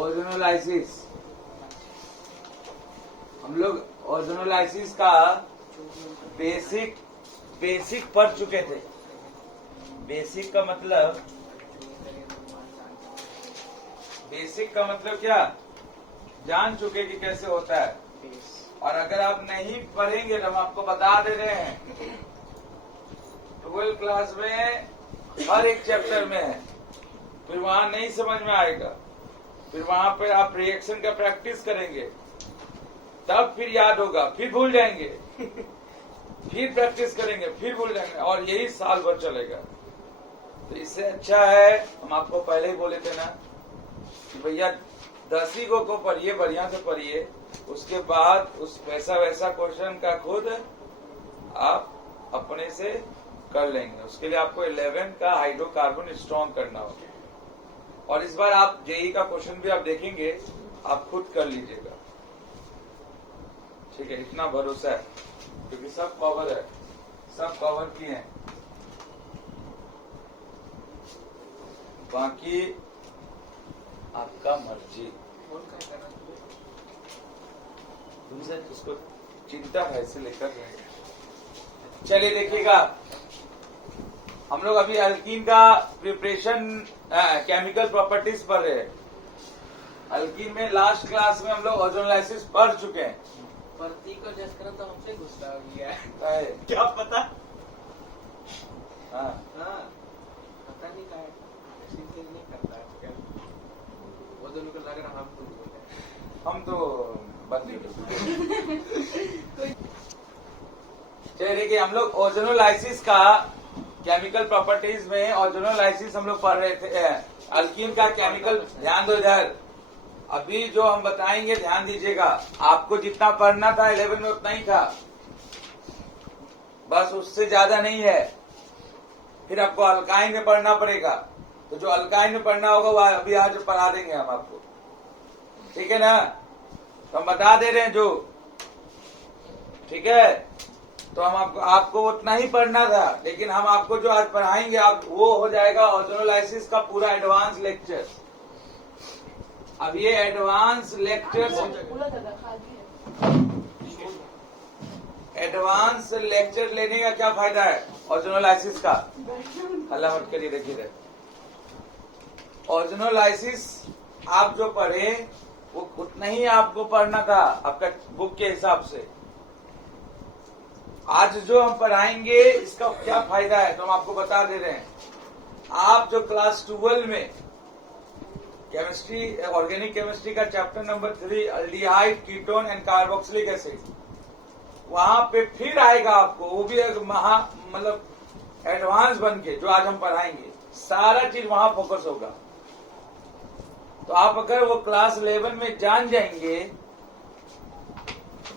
Ozonolysis. हम लोग ozonolysis का बेसिक पढ़ चुके थे। बेसिक का मतलब क्या, जान चुके कि कैसे होता है। और अगर आप नहीं पढ़ेंगे तो हम आपको बता दे रहे हैं 12th क्लास में हर एक चैप्टर में है, फिर वहां नहीं समझ में आएगा, फिर वहां पे आप रिएक्शन का प्रैक्टिस करेंगे, तब फिर याद होगा, फिर भूल जाएंगे फिर प्रैक्टिस करेंगे, फिर भूल जाएंगे, और यही साल भर चलेगा। तो इससे अच्छा है, हम आपको पहले ही बोले थे ना कि भैया 10 ही को पढ़िए, बढ़िया से पढ़िए, उसके बाद उस वैसा क्वेश्चन का खुद आप अपने से कर लेंगे। उसके लिए आपको 11 का हाइड्रोकार्बन स्ट्रॉन्ग करना होगा। और इस बार आप जेई का क्वेश्चन भी आप देखेंगे, आप खुद कर लीजिएगा, ठीक है, इतना भरोसा है, क्योंकि सब कवर है, सब कवर किए हैं। बाकी आपका मर्जी, तुमसे उसको चिंता है, इसे लेकर रहेगा। चलिए देखिएगा, हम लोग अभी अल्कीन का प्रिपरेशन केमिकल प्रॉपर्टीज पढ़ रहे हैं। अल्कीन में लास्ट क्लास में हम लोग ओजोनोलाइसिस पढ़ चुके हैं। भर्ती को जज करो तो हमसे गुस्सा हो गया है। क्या पता। हाँ पता नहीं क्या नहीं करता है, वो दोनों को लग रहा हम तो बंद। चलिए देखिए, हम लोग ओजोनोलाइसिस का केमिकल प्रॉपर्टीज में ओजोनोलाइसिस हम लोग पढ़ रहे थे। अल्कीन का केमिकल, ध्यान दो इधर, अभी जो हम बताएंगे ध्यान दीजिएगा। आपको जितना पढ़ना था 11 में उतना ही था, बस उससे ज्यादा नहीं है। फिर आपको अल्काइन में पढ़ना पड़ेगा, तो जो अल्काइन में पढ़ना होगा वह अभी आज पढ़ा देंगे हम आपको, ठीक है ना। तो हम बता दे रहे हैं जो, ठीक है, तो हम आपको उतना ही पढ़ना था, लेकिन हम आपको जो आज पढ़ाएंगे आप वो हो जाएगा ओजोनोलाइसिस का पूरा एडवांस लेक्चर। अब ये एडवांस लेक्चर लेने का क्या फायदा है ओजोनोलाइसिस का? हल्ला मत करिए, देखिए ओजोनोलाइसिस आप जो पढ़े वो उतना ही आपको पढ़ना था आपका बुक के हिसाब से। आज जो हम पढ़ाएंगे इसका क्या फायदा है तो हम आपको बता दे रहे हैं। आप जो क्लास 12 में केमिस्ट्री, ऑर्गेनिक केमिस्ट्री का chapter number 3 aldehyde, ketone and carboxylic acid, वहां पे फिर आएगा आपको, वो भी एक मतलब एडवांस बन के जो आज हम पढ़ाएंगे, सारा चीज वहां फोकस होगा। तो आप अगर वो क्लास 11 में जान जाएंगे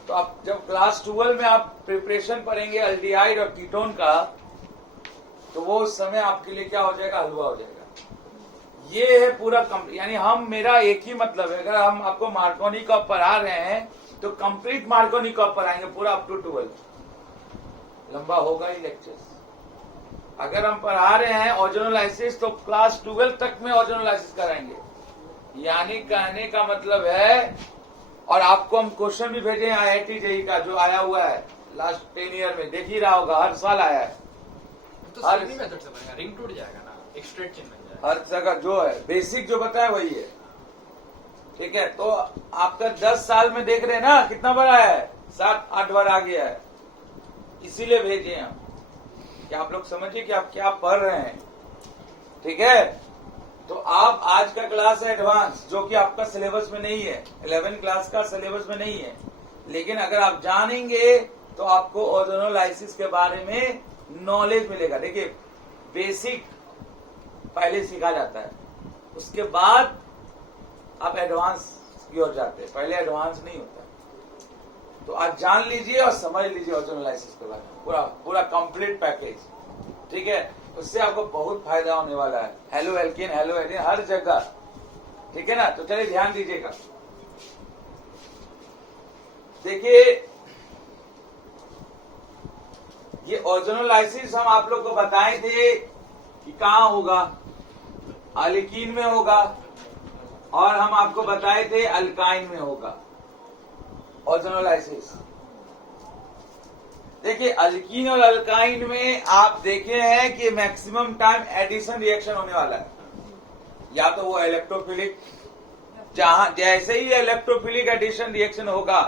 तो आप जब क्लास 12 में आप प्रिपरेशन पढ़ेंगे अल्डिहाइड और कीटोन का, तो वो उस समय आपके लिए क्या हो जाएगा, हलवा हो जाएगा। ये है पूरा यानी हम, मेरा एक ही मतलब है, अगर हम आपको मार्कोनी कप पढ़ा रहे हैं तो कंप्लीट मार्कोनी कप पढ़ाएंगे पूरा अप टू 12। लंबा होगा ही लेक्चर्स। अगर हम पढ़ा रहे हैं ओजोनोलाइसिस तो क्लास 12 तक में ओजोनोलाइसिस कराएंगे। यानी कहने का मतलब है, और आपको हम क्वेश्चन भी भेजे हैं IIT जेई का जो आया हुआ है लास्ट 10 ईयर में, देख ही रहा होगा, हर साल आया है। तो हर मेथड से बनेगा, रिंग टूट जाएगा ना, एक स्ट्रेट चेन बन जाएगा। हर जगह जो है बेसिक जो बताया वही है, ठीक है। तो आपका 10 साल में देख रहे हैं ना कितना बड़ा है, 7-8 बार आ गया है। इसीलिए भेजे हम कि आप लोग समझिए कि आप क्या पढ़ रहे हैं, ठीक है। तो आप आज का क्लास है एडवांस, जो कि आपका सिलेबस में नहीं है, 11 क्लास का सिलेबस में नहीं है, लेकिन अगर आप जानेंगे तो आपको ओजोनोलाइसिस के बारे में नॉलेज मिलेगा। देखिए, बेसिक पहले सीखा जाता है, उसके बाद आप एडवांस की ओर जाते हैं, पहले एडवांस नहीं होता। तो आज जान लीजिए और समझ लीजिए ओजोनोलाइसिस के बारे में, पूरा कंप्लीट पैकेज, ठीक है। उससे आपको बहुत फायदा होने वाला है, हेलो एल्कीन, हेलो एल्कीन हर जगह, ठीक है ना। तो चलिए ध्यान दीजिएगा। देखिए, ये ओजोनोलाइसिस हम आप लोग को बताए थे कि कहाँ होगा, अल्कीन में होगा, और हम आपको बताए थे अल्काइन में होगा ओजोनोलाइसिस। देखिए अल्कीन और अल्काइन में आप देखे हैं कि मैक्सिमम टाइम एडिशन रिएक्शन होने वाला है, या तो वो इलेक्ट्रोफिलिक, जहां जैसे ही इलेक्ट्रोफिलिक एडिशन रिएक्शन होगा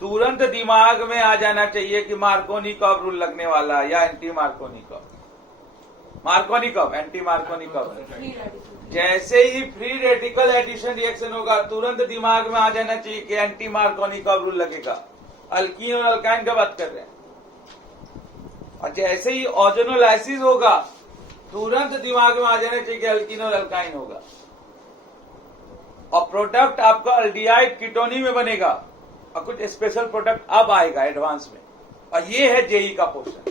तुरंत दिमाग में आ जाना चाहिए कि मार्कोनिकॉव रूल लगने वाला या anti Markovnikov, Markovnikov anti Markovnikov. जैसे ही फ्री रेडिकल एडिशन रिएक्शन होगा तुरंत दिमाग में आ जाना चाहिए कि एंटी मार्कोनिकॉव रूल लगेगा। अल्कीन और अल्काइन का बात कर रहे हैं। और जैसे ही ओजोनोलाइसिस होगा तुरंत दिमाग में आ जाना चाहिए कि अल्कीन और अल्काइन होगा, और प्रोडक्ट आपका अल्डिहाइड कीटोनी में बनेगा और कुछ स्पेशल प्रोडक्ट अब आएगा एडवांस में। और ये है जेई का पोर्शन,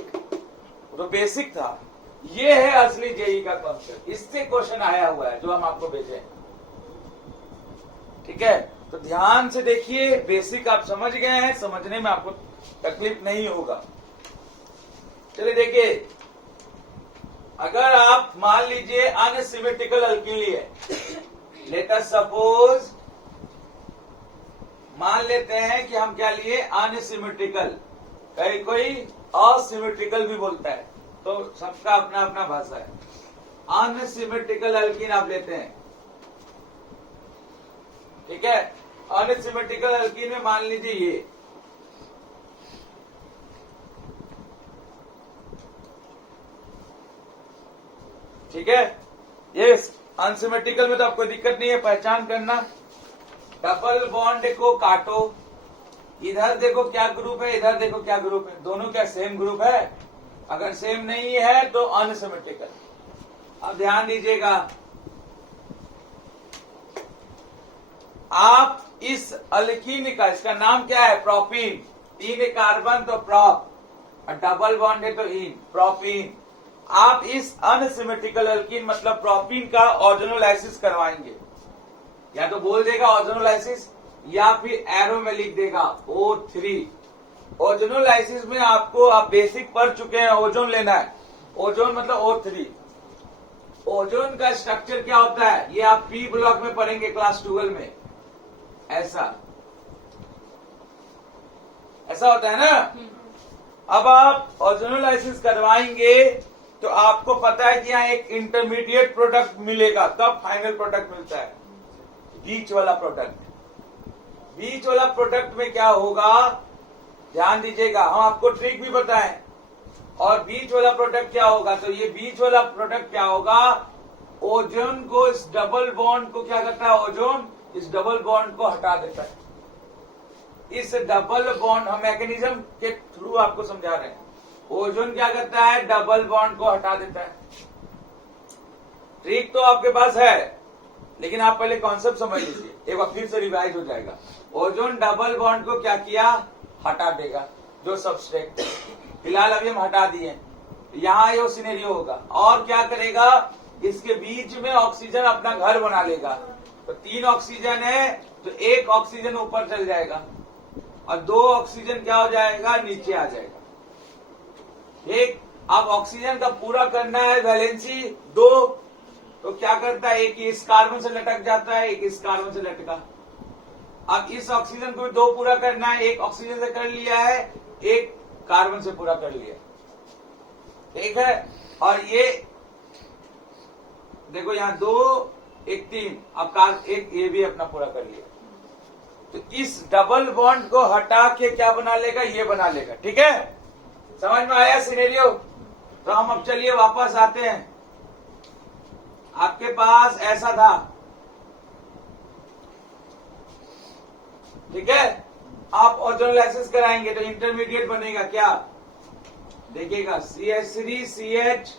तो बेसिक था, ये है असली जेई का कॉन्सेप्ट। इससे क्वेश्चन आया हुआ है जो हम आपको भेजे हैं, ठीक है। तो ध्यान से देखिए, बेसिक आप समझ गए हैं, समझने में आपको तकलीफ नहीं होगा। चलिए देखिए, अगर आप मान लीजिए अनसिमेट्रिकल अल्कीन लिए, लेट अस सपोज, मान लेते हैं कि हम क्या लिए अनसिमेट्रिकल, कहीं कोई असिमेट्रिकल भी बोलता है, तो सबका अपना अपना भाषा है। अनसिमेट्रिकल अल्कीन आप लेते हैं, ठीक है। अनसिमेट्रिकल अल्कीन में मान लीजिए ये, ठीक है। ये अनसिमेट्रिकल में तो आपको दिक्कत नहीं है, पहचान करना। डबल बॉन्ड को काटो, इधर देखो क्या ग्रुप है, इधर देखो क्या ग्रुप है, दोनों क्या सेम ग्रुप है? अगर सेम नहीं है तो अनसिमेट्रिकल। अब ध्यान दीजिएगा, आप इस अल्कीन का, इसका नाम क्या है? प्रोपीन। 3 कार्बन तो प्रोप, और डबल बॉन्ड है तो इन, प्रोपीन। आप इस अनसिमेट्रिकल अल्कीन मतलब प्रोपीन का ओजोनोलाइसिस करवाएंगे, या तो बोल देगा ओजोनोलाइसिस या फिर एरो में लिख देगा O3। ओजोनोलाइसिस में आपको, आप बेसिक पढ़ चुके हैं, ओजोन लेना है। ओजोन मतलब O3। ओजोन का स्ट्रक्चर क्या होता है ये आप पी ब्लॉक में पढ़ेंगे क्लास 12 में। ऐसा होता है ना। अब आप ओजोनोलाइसिस करवाएंगे तो आपको पता है कि यहाँ एक इंटरमीडिएट प्रोडक्ट मिलेगा, तब फाइनल प्रोडक्ट मिलता है, बीच वाला प्रोडक्ट। बीच वाला प्रोडक्ट में क्या होगा, ध्यान दीजिएगा, हम आपको ट्रिक भी बताएं। और बीच वाला प्रोडक्ट क्या होगा, तो ये बीच वाला प्रोडक्ट क्या होगा, ओजोन को, इस डबल बॉन्ड को क्या करता है, ओजोन इस डबल बॉन्ड को हटा देता है। इस डबल बॉन्ड, हम मैकेनिज्म के थ्रू आपको समझा रहे हैं। ओजोन क्या करता है, डबल बॉन्ड को हटा देता है। ट्रिक तो आपके पास है, लेकिन आप पहले कॉन्सेप्ट समझ लीजिए, एक बार फिर से रिवाइज हो जाएगा। ओजोन डबल बॉन्ड को क्या किया, हटा देगा, जो सबस्ट्रेट। फिलहाल अभी हम हटा दिए, यहाँ ये सिनेरियो होगा। और क्या करेगा, इसके बीच में ऑक्सीजन अपना घर बना लेगा। तो 3 ऑक्सीजन है तो 1 ऑक्सीजन ऊपर चल जाएगा, और 2 ऑक्सीजन क्या हो जाएगा, नीचे आ जाएगा। एक, अब ऑक्सीजन का पूरा करना है वैलेंसी 2, तो क्या करता है, एक इस कार्बन से लटक जाता है, एक इस कार्बन से लटका। अब इस ऑक्सीजन को भी 2 पूरा करना है, एक ऑक्सीजन से कर लिया है, एक कार्बन से पूरा कर लिया, ठीक है। और ये देखो यहाँ 2, एक 3, अब एक ये भी अपना पूरा कर लिया। तो इस डबल बॉन्ड को हटा के क्या बना लेगा, ये बना लेगा, ठीक है। समझ में आया सिनेरियो? तो हम अब चलिए वापस आते हैं। आपके पास ऐसा था, ठीक है। आप ओजोनोलाइसिस कराएंगे तो इंटरमीडिएट बनेगा क्या, देखिएगा, CH3CH,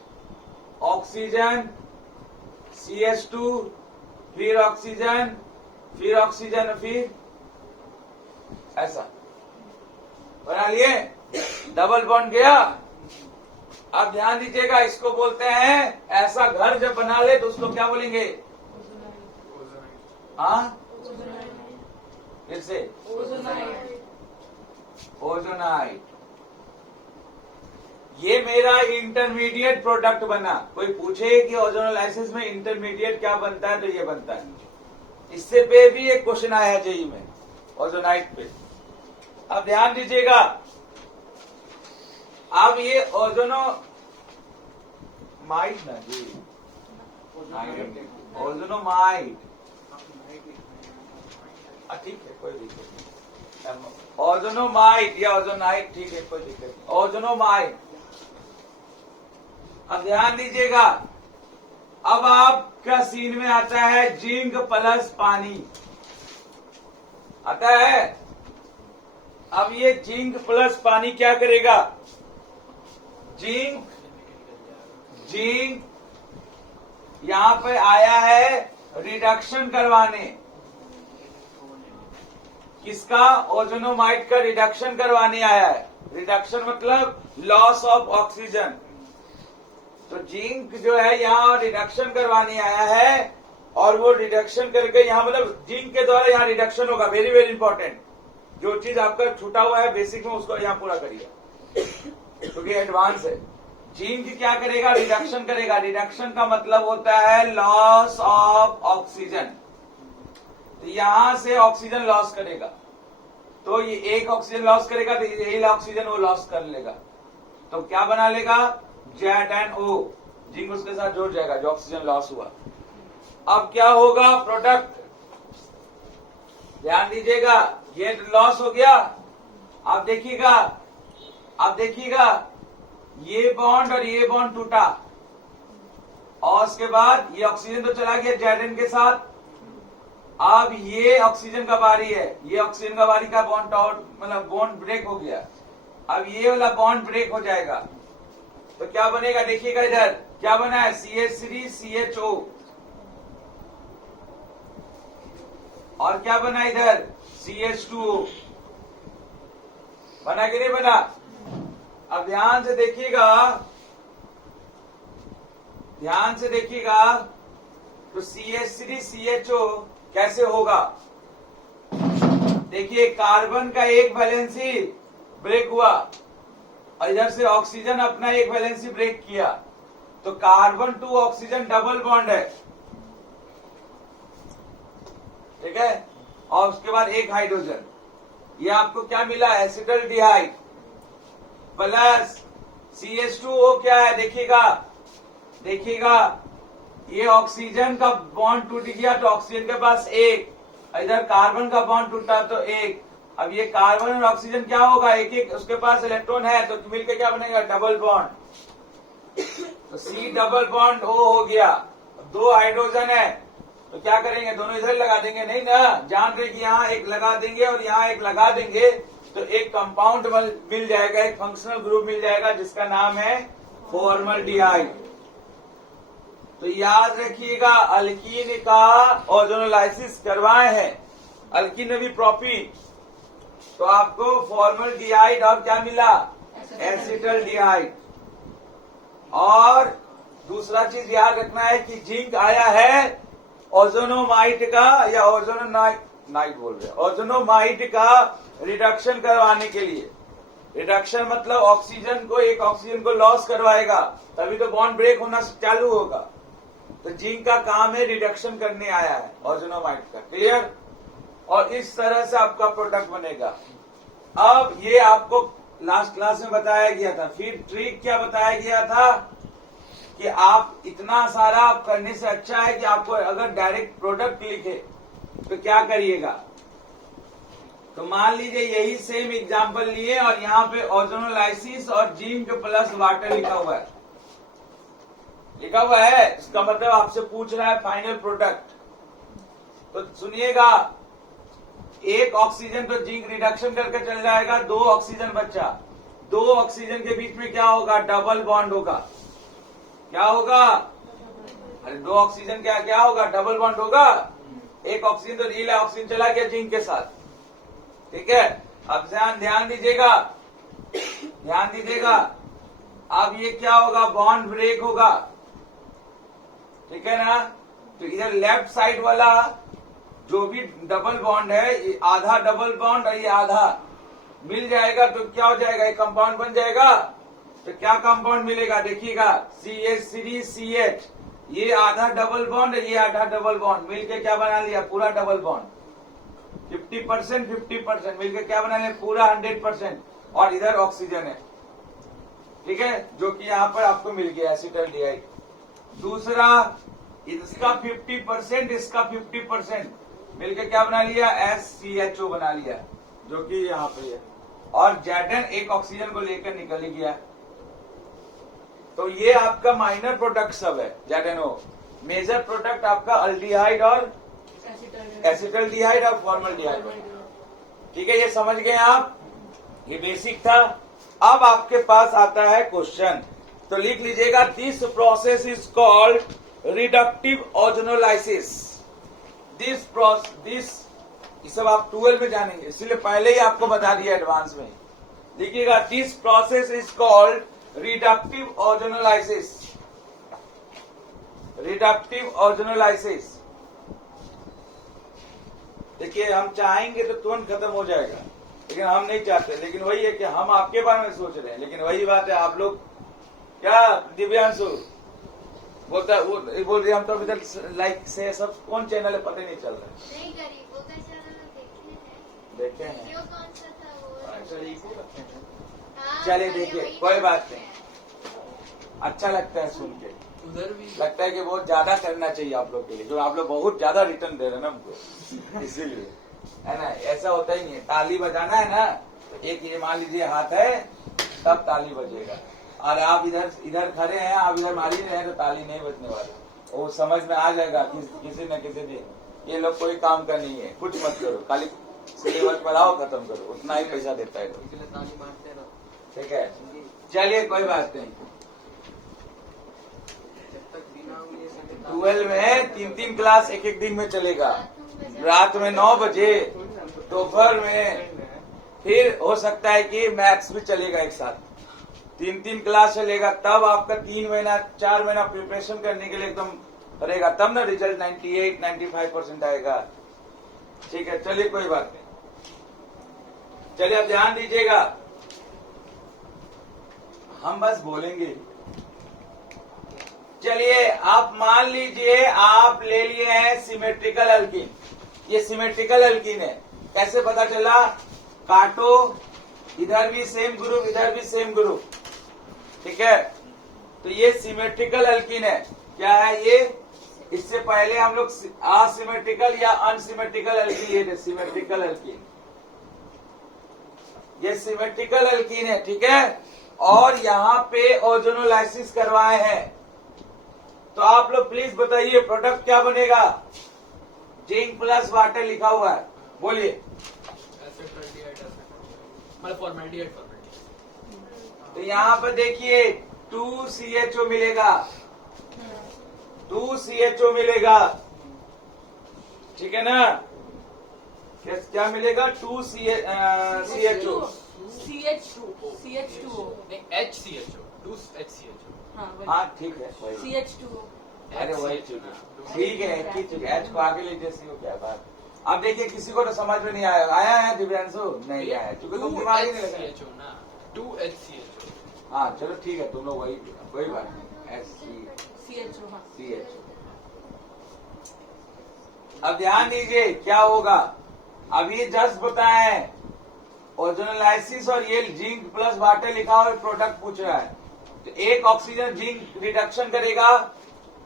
ऑक्सीजन, CH2, फिर ऑक्सीजन, फिर ऑक्सीजन, फिर ऐसा बना लिए, डबल बॉन्ड गया। अब ध्यान दीजिएगा, इसको बोलते हैं, ऐसा घर जब बना ले तो उसको क्या बोलेंगे, हाँ, फिर से ओजोनाइट। ये मेरा इंटरमीडिएट प्रोडक्ट बना। कोई पूछे कि ओजोनोलाइसिस में इंटरमीडिएट क्या बनता है, तो ये बनता है। इससे पे भी एक क्वेश्चन आया है जेई में, ओजोनाइट पे। अब ध्यान दीजिएगा, अब ये ओजोनोमाइट ना जी, ओजोनोमाइट, ठीक है कोई दिक्कत नहीं, ओजोनोमाइट या ओजोनाइट, ठीक है कोई दिक्कत नहीं, ओजोनोमाइट। अब ध्यान दीजिएगा, अब आपका सीन में आता है जिंक प्लस पानी आता है। अब ये जिंक प्लस पानी क्या करेगा, जिंक यहां पे आया है रिडक्शन करवाने, किसका, ओजोनोमाइट का रिडक्शन करवाने आया है। रिडक्शन मतलब लॉस ऑफ ऑक्सीजन। तो जिंक जो है यहाँ रिडक्शन करवाने आया है, और वो रिडक्शन करके यहाँ मतलब जिंक के द्वारा यहाँ रिडक्शन होगा। वेरी वेरी इंपॉर्टेंट, जो चीज आपका छूटा हुआ है बेसिक में उसको यहाँ पूरा करिए, क्योंकि एडवांस है। जिंक क्या करेगा, रिडक्शन करेगा। रिडक्शन का मतलब होता है लॉस ऑफ ऑक्सीजन। तो यहां से ऑक्सीजन लॉस करेगा, तो ये एक ऑक्सीजन लॉस करेगा, तो यही ऑक्सीजन वो लॉस कर लेगा, तो क्या बना लेगा, ZnO। जिंक उसके साथ जुड़ जाएगा जो ऑक्सीजन लॉस हुआ। अब क्या होगा, प्रोडक्ट, ध्यान दीजिएगा, ये लॉस हो गया। अब देखिएगा ये बॉन्ड और ये बॉन्ड टूटा, और उसके बाद ये ऑक्सीजन तो चला गया Zn के साथ। अब ये ऑक्सीजन का बारी है, ये ऑक्सीजन का बारी का बॉन्ड मतलब बॉन्ड ब्रेक हो गया। अब ये वाला बॉन्ड ब्रेक हो जाएगा, तो क्या बनेगा, देखिएगा इधर क्या बना है, CH3CHO, और क्या बना इधर, CH2O। बना कि नहीं बना। अब ध्यान से देखिएगा, तो CH3CHO कैसे होगा। देखिए कार्बन का एक वैलेंसी ब्रेक हुआ, और इधर से ऑक्सीजन अपना एक वैलेंसी ब्रेक किया, तो carbon to oxygen double bond है, ठीक है। और उसके बाद एक हाइड्रोजन, ये आपको क्या मिला, एसिटल्डिहाइड प्लस CH2O क्या है, देखिएगा ये ऑक्सीजन का बॉन्ड टूट गया, तो ऑक्सीजन के पास एक, इधर कार्बन का बॉन्ड टूटा तो एक। अब ये कार्बन और ऑक्सीजन क्या होगा, एक एक उसके पास इलेक्ट्रॉन है, तो मिलकर क्या बनेगा, डबल बॉन्ड। तो C डबल बॉन्ड O हो गया। दो हाइड्रोजन है, तो क्या करेंगे, दोनों इधर लगा देंगे, नहीं ना, जान रहे कि यहाँ एक लगा देंगे और यहाँ एक लगा देंगे, तो एक कंपाउंड मिल जाएगा, एक फंक्शनल ग्रुप मिल जाएगा, जिसका नाम है फॉर्मल्डिहाइड। तो याद रखिएगा, अल्कीन का ओजोनोलाइसिस करवाए हैं, अल्कीन में भी प्रोपीन, तो आपको फॉर्मल्डिहाइड और क्या मिला, एसिटल्डिहाइड। और दूसरा चीज याद रखना है कि जिंक आया है ओजोनोमाइट का, या ओजोनोमाइट का रिडक्शन करवाने के लिए। रिडक्शन मतलब ऑक्सीजन को, एक ऑक्सीजन को लॉस करवाएगा, तभी तो बॉन्ड ब्रेक होना चालू होगा। तो जिंक का काम है रिडक्शन करने आया है ओजोनोमाइट का, क्लियर। और इस तरह से आपका प्रोडक्ट बनेगा। अब ये आपको लास्ट क्लास में बताया गया था, फिर ट्रिक क्या बताया गया था कि आप इतना सारा आप करने से अच्छा है कि आपको अगर डायरेक्ट प्रोडक्ट लिखे तो क्या करिएगा। तो मान लीजिए यही सेम एग्जांपल लिए, और यहाँ पे ओजोनोलाइसिस और जिंक प्लस वाटर लिखा हुआ है, इसका मतलब आपसे पूछ रहा है फाइनल प्रोडक्ट। तो सुनिएगा, एक ऑक्सीजन तो जिंक रिडक्शन करके चल जाएगा, दो ऑक्सीजन बचा, दो ऑक्सीजन के बीच में क्या होगा, डबल बॉन्ड होगा। क्या होगा, अरे दो ऑक्सीजन क्या होगा, डबल बॉन्ड होगा। एक ऑक्सीजन तो नीला ऑक्सीजन चला गया जिंक के साथ, ठीक है। अब ध्यान दीजिएगा, अब ये क्या होगा, बॉन्ड ब्रेक होगा, ठीक है ना। तो इधर लेफ्ट साइड वाला जो भी डबल बॉन्ड है, ये आधा डबल बॉन्ड और ये आधा मिल जाएगा, तो क्या हो जाएगा, एक कंपाउंड बन जाएगा। तो क्या कंपाउंड मिलेगा, देखिएगा, CH3CH, ये आधा डबल बॉन्ड, ये आधा डबल बॉन्ड मिलके क्या बना लिया? पूरा डबल बॉन्ड। 50% 50% मिलके क्या बना लिया? पूरा 100%। और इधर ऑक्सीजन है, ठीक है, जो कि यहाँ पर आपको मिल गया एसिटल्डिहाइड। दूसरा, इसका 50%, इसका 50% मिलके क्या बना लिया? SCHO बना लिया, जो कि यहाँ पे है। और Zn एक ऑक्सीजन को लेकर निकल गया। तो ये आपका माइनर प्रोडक्ट सब है ZNO। मेजर प्रोडक्ट आपका अल्डिहाइड और एसिटल्डिहाइड और फॉर्मल्डिहाइड। ठीक है, ये समझ गए आप? ये बेसिक था। अब आपके पास आता है क्वेश्चन, तो लिख लीजिएगा, this process is called reductive ozonolysis. This ये सब आप 12 में जानेंगे, इसलिए पहले ही आपको बता दिया एडवांस में। लिखिएगा, this process is called reductive ozonolysis. Reductive ozonolysis. देखिए, हम चाहेंगे तो तुरंत खत्म हो जाएगा, लेकिन हम नहीं चाहते। लेकिन वही है कि हम आपके बारे में सोच रहे हैं, लेकिन वही बात है, आप लोग क्या, दिव्यांशु बोलता वो बोल रही, हम तो इधर लाइक से सब कौन चैनल है पता ही नहीं चल रहा है। नहीं गरीबों का चैनल देखे हैं, वीडियो कौन सा था वो? हाँ, चलिए पहले देखिए, वही कोई बात देखते नहीं, हैं। अच्छा लगता है सुन के। उधर भी लगता है कि बहुत ज्यादा करना चाहिए आप लोग के लिए, जो आप लोग बहुत ज्यादा रिटर्न दे रहे हैं ना हमको, इसीलिए, है ना। ऐसा होता ही नहीं है, ताली बजाना है ना, तो एक ये मान लीजिए हाथ है, तब ताली बजेगा। और आप इधर इधर खड़े हैं, आप इधर मारी रहे हैं, तो ताली नहीं बजने वाली। वो समझ में आ जाएगा किसी न किसी दिन ये लोग कोई काम का नहीं है, कुछ मत करो, खाली सिलेबस पढ़ाओ, खत्म करो, उतना ही पैसा देता है लोग। इसलिए ताली मारते रहो। ठीक है, चलिए कोई बात नहीं। जब तक बिना उंगली से 12 में 3-3 क्लास एक दिन में चलेगा। रात में 9 बजे, दोपहर में, फिर हो सकता है कि मैथ्स भी चलेगा एक साथ। 3-3 क्लास चलेगा, तब आपका 3 महीना 4 महीना प्रिपरेशन करने के लिए एकदम रहेगा, तब ना रिजल्ट 98-95% आएगा। ठीक है, चलिए कोई बात नहीं। चलिए अब ध्यान दीजिएगा, हम बस बोलेंगे। चलिए, आप मान लीजिए आप ले लिए हैं सिमेट्रिकल अल्कीन। ये सिमेट्रिकल अल्कीन है, कैसे पता चला? काटो, इधर भी सेम ग्रुप, इधर भी सेम ग्रुप, ठीक है। तो ये सिमेट्रिकल अल्कीन है। क्या है ये? इससे पहले हम लोग असिमेट्रिकल या अनसिमेट्रिकल अल्कीन लिए थे। सिमेट्रिकल अल्कीन, ये सिमेट्रिकल अल्कीन है, ठीक है। और यहाँ पे ओजोनोलाइसिस करवाए हैं। तो आप लोग प्लीज बताइए, प्रोडक्ट क्या बनेगा? जिंक प्लस वाटर लिखा हुआ है, बोलिए। मतलब फॉर्मेलिटी। तो यहाँ पर देखिए 2CHO मिलेगा, 2CHO मिलेगा, ठीक है ना। क्या मिलेगा? 2CHO। CH2O। नहीं, HCHO, 2HCHO। हाँ ठीक है, वही। CH2O। अरे वही ठीक है, ठीक है, एच को आगे लीजिए, सी को क्या बात। अब देखिए, किसी को तो समझ में नहीं आया। आया है दिव्यांशु? नहीं आया, क्योंकि तुम दिमाग ही नहीं लगा। 2HCHO ना, 2HCHO। हाँ चलो ठीक है, तुम लोग वही, कोई बात नहीं। CH2, हाँ। SCHO। अब ध्यान दीजिए क्या होगा। अब ये जस्ट बताए हैं ओजोनोलाइसिस, और ये जिंक प्लस वाटर लिखा हुआ प्रोडक्ट पूछ रहा है। तो एक ऑक्सीजन जिंक रिडक्शन करेगा,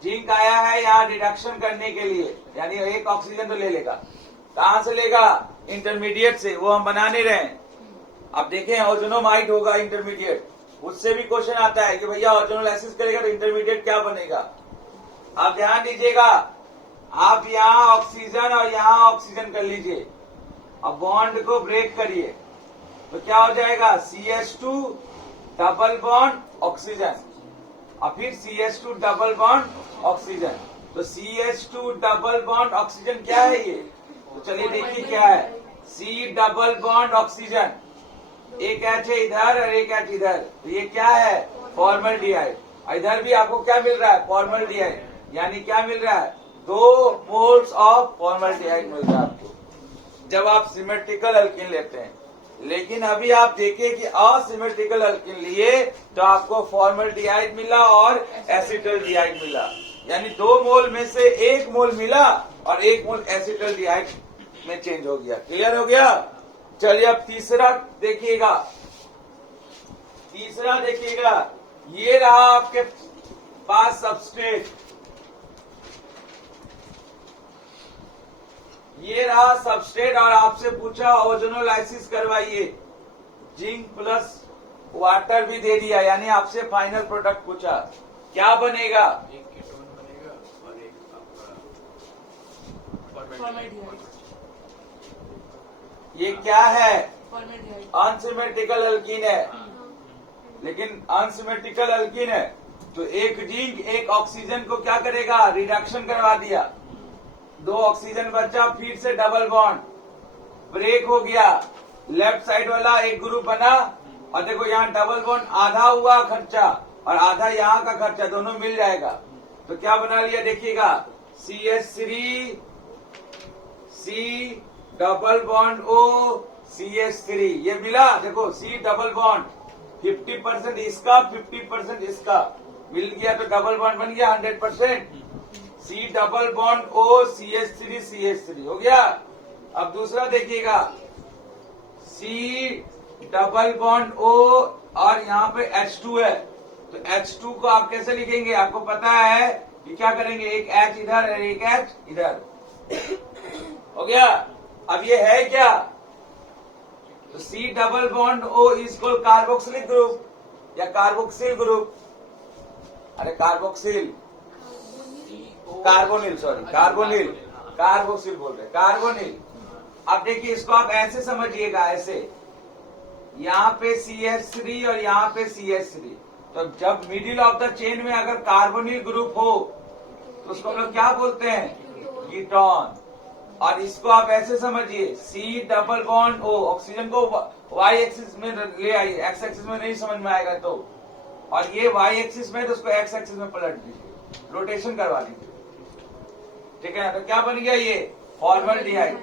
जिंक आया है यहाँ रिडक्शन करने के लिए, यानी एक ऑक्सीजन तो ले लेगा। कहां से लेगा? इंटरमीडिएट से, वो हम बना नहीं रहे हैं। अब देखें, ओजोनोमाइड होगा इंटरमीडिएट, उससे भी क्वेश्चन आता है कि भैया ओजोनोलाइसिस करेगा तो इंटरमीडिएट क्या बनेगा। आप ध्यान दीजिएगा, आप यहाँ ऑक्सीजन और यहाँ ऑक्सीजन कर लीजिए। अब बॉन्ड को ब्रेक करिए, तो क्या हो जाएगा? CH2 डबल बॉन्ड ऑक्सीजन, और फिर CH2 डबल बॉन्ड ऑक्सीजन। तो CH2 डबल बॉन्ड ऑक्सीजन क्या है ये? तो चलिए देखिए क्या है। C डबल बॉन्ड ऑक्सीजन, एक H है इधर और एक H इधर, तो ये क्या है? फॉर्मल्डिहाइड। इधर भी आपको क्या मिल रहा है? फॉर्मल्डिहाइड, यानी क्या मिल रहा है? 2 मोल्स ऑफ फॉर्मल्डिहाइड मिल रहा है आपको जब आप सिमेट्रिकल अल्कीन लेते हैं। लेकिन अभी आप देखिए कि असिमेट्रिकल अल्कीन लिए तो आपको फॉर्मल्डिहाइड मिला और एसिटल्डिहाइड मिला, यानी 2 मोल में से 1 मोल मिला और 1 मोल एसिटल्डिहाइड में चेंज हो गया। क्लियर हो गया? चलिए अब तीसरा देखिएगा। ये रहा आपके पास सबस्ट्रेट, और आपसे पूछा ओजोनोलाइसिस करवाइए, जिंक प्लस वाटर भी दे दिया, यानी आपसे फाइनल प्रोडक्ट पूछा, क्या बनेगा? एक कीटोन बनेगा और एक आपका फॉर्मेल्डिहाइड। ये क्या है? फॉर्मेल्डिहाइड। अनसिमेट्रिकल अल्कीन है, लेकिन अनसिमेट्रिकल अल्कीन है तो एक जिंक एक ऑक्सीजन को क्या करेगा? रिडक्शन करवा दिया, 2 ऑक्सीजन बचा, फिर से डबल बॉन्ड ब्रेक हो गया, लेफ्ट साइड वाला एक ग्रुप बना, और देखो यहाँ डबल बॉन्ड आधा हुआ खर्चा और आधा यहाँ का खर्चा, दोनों मिल जाएगा। तो क्या बना लिया देखिएगा, CH3 C double bond O CH3, ये मिला, देखो C डबल बॉन्ड 50% इसका 50% इसका मिल गया, तो डबल बॉन्ड बन गया 100%। C double bond O CH3 हो गया। अब दूसरा देखिएगा, C डबल बॉन्ड O और यहाँ पे H2 है, तो H2 को आप कैसे लिखेंगे? आपको पता है कि क्या करेंगे, एक H इधर और एक H इधर, हो गया। अब ये है क्या? तो C double bond O is called carboxylic group या कार्बोक्सिल ग्रुप, अरे carboxyl, carbonyl, sorry carbonyl, carboxyl बोल रहे, कार्बोनिल। अब देखिए इसको आप ऐसे समझिएगा, ऐसे यहाँ पे CH3 और यहाँ पे CH3, तो जब मिडिल ऑफ द चेन में अगर कार्बोनिल ग्रुप हो तो उसको हम लोग क्या बोलते हैं? कीटोन। और इसको आप ऐसे समझिए, C double bond O, oxygen को Y एक्सिस में ले आइए, X एक्सिस में नहीं समझ में आएगा तो, और ये Y एक्सिस में तो उसको X एक्सिस में पलट दीजिए, रोटेशन करवा दीजिए, ठीक है। तो क्या बन गया ये? फॉर्मल्डिहाइड।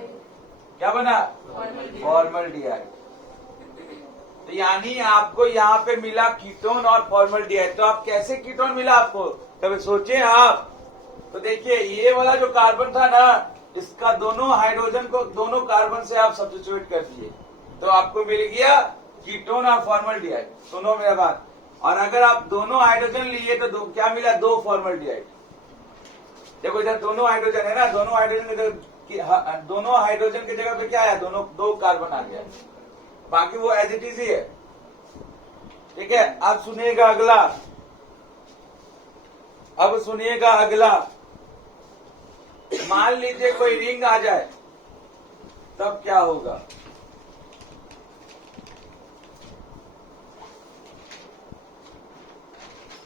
क्या बना? फॉर्मल्डिहाइड। तो यानी आपको यहाँ पे मिला कीटोन और फॉर्मल्डिहाइड। तो आप कैसे कीटोन मिला आपको, कभी सोचे आप? तो देखिए ये वाला जो कार्बन था ना, इसका दोनों हाइड्रोजन को दोनों कार्बन से आप सब्स्टिट्यूट कर दिए, तो आपको मिल गया कीटोन और फॉर्मल्डिहाइड। सुनो मेरा बात, और अगर आप दोनों हाइड्रोजन लिए तो क्या मिला? 2 फॉर्मल्डिहाइड। देखो इधर दोनों हाइड्रोजन है ना, दोनों हाइड्रोजन की जगह पे क्या है? 2 कार्बन आ गया, बाकी वो एज इट इज ही है, ठीक है। अब सुनिएगा अगला, मान लीजिए कोई रिंग आ जाए, तब क्या होगा?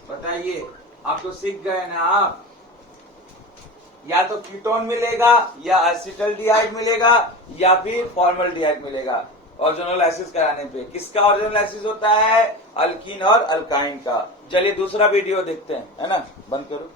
बताइए, आप तो सीख गए ना। आप या तो कीटोन मिलेगा या एसिटल्डिहाइड मिलेगा या फिर फॉर्मल्डिहाइड मिलेगा ओजोनोलाइसिस कराने पे। किसका ओजोनोलाइसिस होता है? अल्कीन और अल्काइन का। चलिए दूसरा वीडियो देखते हैं, है ना, बंद करो।